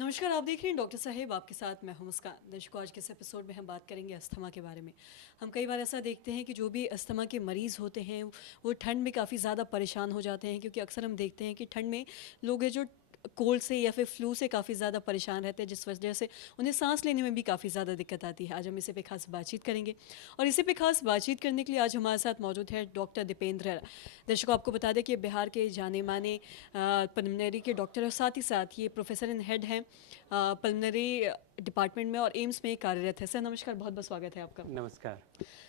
नमस्कार, आप देख रहे हैं डॉक्टर साहेब, आपके साथ मैं हूं मुस्कान। दर्शकों, आज के इस एपिसोड में हम बात करेंगे अस्थमा के बारे में। हम कई बार ऐसा देखते हैं कि जो भी अस्थमा के मरीज़ होते हैं वो ठंड में काफ़ी ज़्यादा परेशान हो जाते हैं, क्योंकि अक्सर हम देखते हैं कि ठंड में लोग हैं जो कोल्ड से या फिर फ्लू से काफ़ी ज़्यादा परेशान रहते हैं, जिस वजह से उन्हें सांस लेने में भी काफ़ी ज़्यादा दिक्कत आती है। आज हम इसी पे खास बातचीत करेंगे और इसी पे खास बातचीत करने के लिए आज हमारे साथ मौजूद है डॉक्टर दीपेंद्र। दर्शकों, आपको बता दें कि बिहार के जाने माने पल्मनरी के डॉक्टर और साथ ही साथ ये प्रोफेसर इन हेड हैं पल्मनरी डिपार्टमेंट में और एम्स में कार्यरत है। सर नमस्कार, बहुत बहुत स्वागत है आपका। नमस्कार।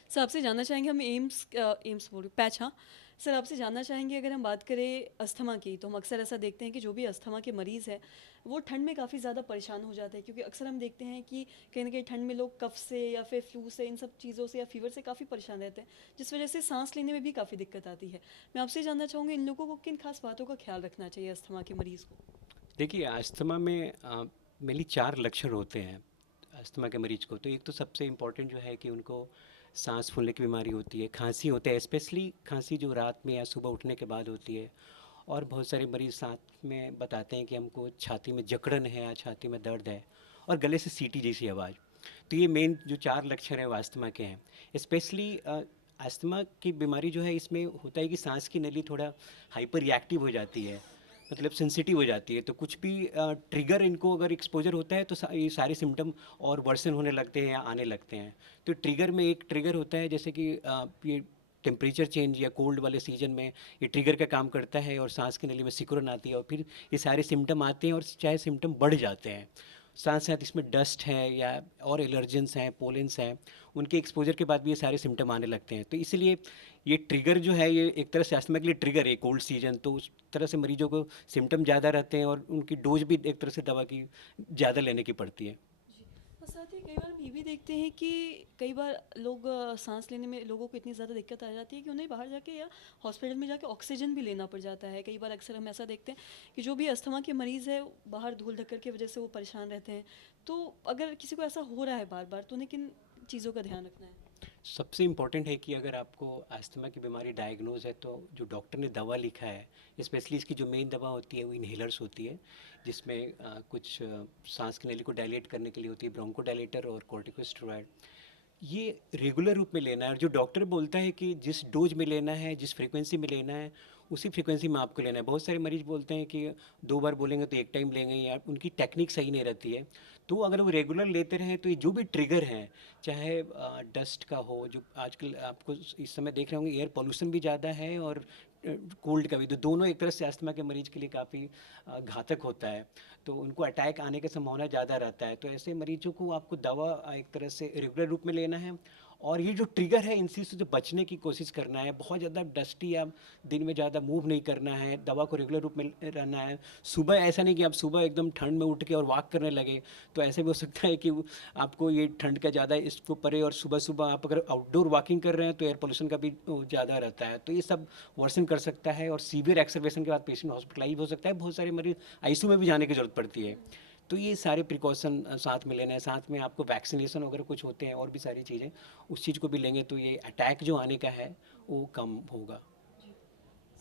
सर आपसे जानना चाहेंगे, हम एम्स बोल पैच, हाँ सर, आपसे जानना चाहेंगे अगर हम बात करें अस्थमा की, तो हम अक्सर ऐसा देखते हैं कि जो भी अस्थमा के मरीज़ है वो ठंड में काफ़ी ज़्यादा परेशान हो जाते हैं, क्योंकि अक्सर हम देखते हैं कि कहीं ना कहीं ठंड में लोग कफ से या फिर फ्लू से, इन सब चीज़ों से या फीवर से काफ़ी परेशान रहते हैं, जिस वजह से सांस लेने में भी काफ़ी दिक्कत आती है। मैं आपसे जानना चाहूँगी, इन लोगों को किन खास बातों का ख्याल रखना चाहिए अस्थमा के मरीज़ को? देखिए, अस्थमा में मेनली 4 लक्षण होते हैं अस्थमा के मरीज को। तो एक तो सबसे इम्पोर्टेंट जो है कि उनको साँस फूलने की बीमारी होती है, खाँसी होता है, स्पेशली खाँसी जो रात में या सुबह उठने के बाद होती है। और बहुत सारे मरीज़ साथ में बताते हैं कि हमको छाती में जकड़न है या छाती में दर्द है और गले से सीटी जैसी आवाज़। तो ये मेन जो 4 लक्षण हैं वो अस्थमा के हैं। स्पेशली अस्थमा की बीमारी जो है इसमें होता है कि सांस की नली थोड़ा हाइपर रिएक्टिव हो जाती है, मतलब सेंसिटिव हो जाती है। तो कुछ भी ट्रिगर इनको अगर एक्सपोजर होता है तो ये सारे सिम्टम और वर्सन होने लगते हैं या आने लगते हैं। तो ट्रिगर में एक ट्रिगर होता है, जैसे कि ये टेम्परेचर चेंज या कोल्ड वाले सीजन में ये ट्रिगर का काम करता है और सांस की नली में सिकुड़न आती है और फिर ये सारे सिम्टम आते हैं और चाहे सिम्टम बढ़ जाते हैं। साथ साथ इसमें डस्ट है या और एलर्जेंस हैं, पोलेंस हैं, उनके एक्सपोजर के बाद भी ये सारे सिम्टम आने लगते हैं। तो इसलिए ये ट्रिगर जो है ये एक तरह से अस्थमा के लिए ट्रिगर है, कोल्ड सीजन। तो उस तरह से मरीजों को सिम्टम ज़्यादा रहते हैं और उनकी डोज भी एक तरह से दवा की ज़्यादा लेने की पड़ती है। जी। और साथ ही कई बार हम ये भी देखते हैं कि कई बार लोग सांस लेने में लोगों को इतनी ज़्यादा दिक्कत आ जाती है कि उन्हें बाहर जाके या हॉस्पिटल में जाके ऑक्सीजन भी लेना पड़ जाता है। कई बार अक्सर हम ऐसा देखते हैं कि जो भी अस्थमा के मरीज़ है बाहर धूल धक्कर की वजह से वो परेशान रहते हैं। तो अगर किसी को ऐसा हो रहा है बार बार, तो उन्हें किन चीज़ों का ध्यान रखना है? सबसे इम्पॉर्टेंट है कि अगर आपको अस्थमा की बीमारी डायग्नोज है तो जो डॉक्टर ने दवा लिखा है, स्पेशली इसकी जो मेन दवा होती है वो इन्हेलर्स होती है, जिसमें कुछ सांस की नली को डायलेट करने के लिए होती है, ब्रोंको डायलेटर और कॉर्टिकोस्टेरॉइड। ये रेगुलर रूप में लेना है और जो डॉक्टर बोलता है कि जिस डोज में लेना है, जिस फ्रीक्वेंसी में लेना है, उसी फ्रीक्वेंसी में आपको लेना है। बहुत सारे मरीज बोलते हैं कि 2 बार बोलेंगे तो एक टाइम लेंगे, या उनकी टेक्निक सही नहीं रहती है। तो अगर वो रेगुलर लेते रहें तो ये जो भी ट्रिगर हैं, चाहे डस्ट का हो, जो आजकल आपको इस समय देख रहे होंगे एयर पोल्यूशन भी ज़्यादा है और कोल्ड का भी, तो दोनों एक तरह से अस्थमा के मरीज के लिए काफ़ी घातक होता है। तो उनको अटैक आने की संभावना ज़्यादा रहता है। तो ऐसे मरीजों को आपको दवा एक तरह से रेगुलर रूप में लेना है और ये जो ट्रिगर है इनसे से बचने की कोशिश करना है। बहुत ज़्यादा डस्टी या दिन में ज़्यादा मूव नहीं करना है, दवा को रेगुलर रूप में रहना है। सुबह ऐसा नहीं कि आप सुबह एकदम ठंड में उठ के और वॉक करने लगे, तो ऐसे भी हो सकता है कि आपको ये ठंड का ज़्यादा इसको पड़े और सुबह सुबह आप अगर आउटडोर वॉकिंग कर रहे हैं तो एयर पोल्यूशन का भी ज़्यादा रहता है। तो ये सब वर्सन कर सकता है और सीवियर एक्सरवेशन के बाद पेशेंट हॉस्पिटलाइज हो सकता है। बहुत सारे मरीज आईसीयू में भी जाने की ज़रूरत पड़ती है। तो ये सारे प्रिकॉशन साथ में लेना है। साथ में आपको वैक्सीनेशन वगैरह कुछ होते हैं और भी सारी चीज़ें, उस चीज़ को भी लेंगे तो ये अटैक जो आने का है वो कम होगा।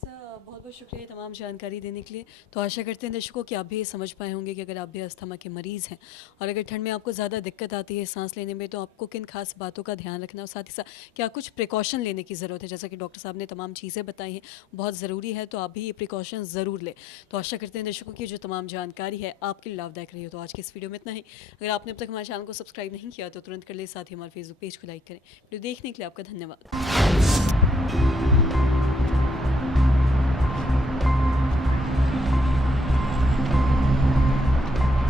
सर बहुत बहुत शुक्रिया तमाम जानकारी देने के लिए। तो आशा करते हैं दर्शकों कि आप भी ये समझ पाए होंगे कि अगर आप भी अस्थमा के मरीज़ हैं और अगर ठंड में आपको ज़्यादा दिक्कत आती है सांस लेने में, तो आपको किन खास बातों का ध्यान रखना है और साथ ही साथ क्या कुछ प्रिकॉशन लेने की ज़रूरत है। जैसा कि डॉक्टर साहब ने तमाम चीज़ें बताई हैं, बहुत ज़रूरी है, तो आप भी ये प्रिकॉशन ज़रूर लें। तो आशा करते हैं दर्शकों की जो तमाम जानकारी है आपके लिए लाभदायक रही हो। तो आज की इस वीडियो में इतना ही। अगर आपने अब तक हमारे चैनल को सब्सक्राइब नहीं किया तो तुरंत कर ले, साथ ही हमारे फेसबुक पेज को लाइक करें। वीडियो देखने के लिए आपका धन्यवाद।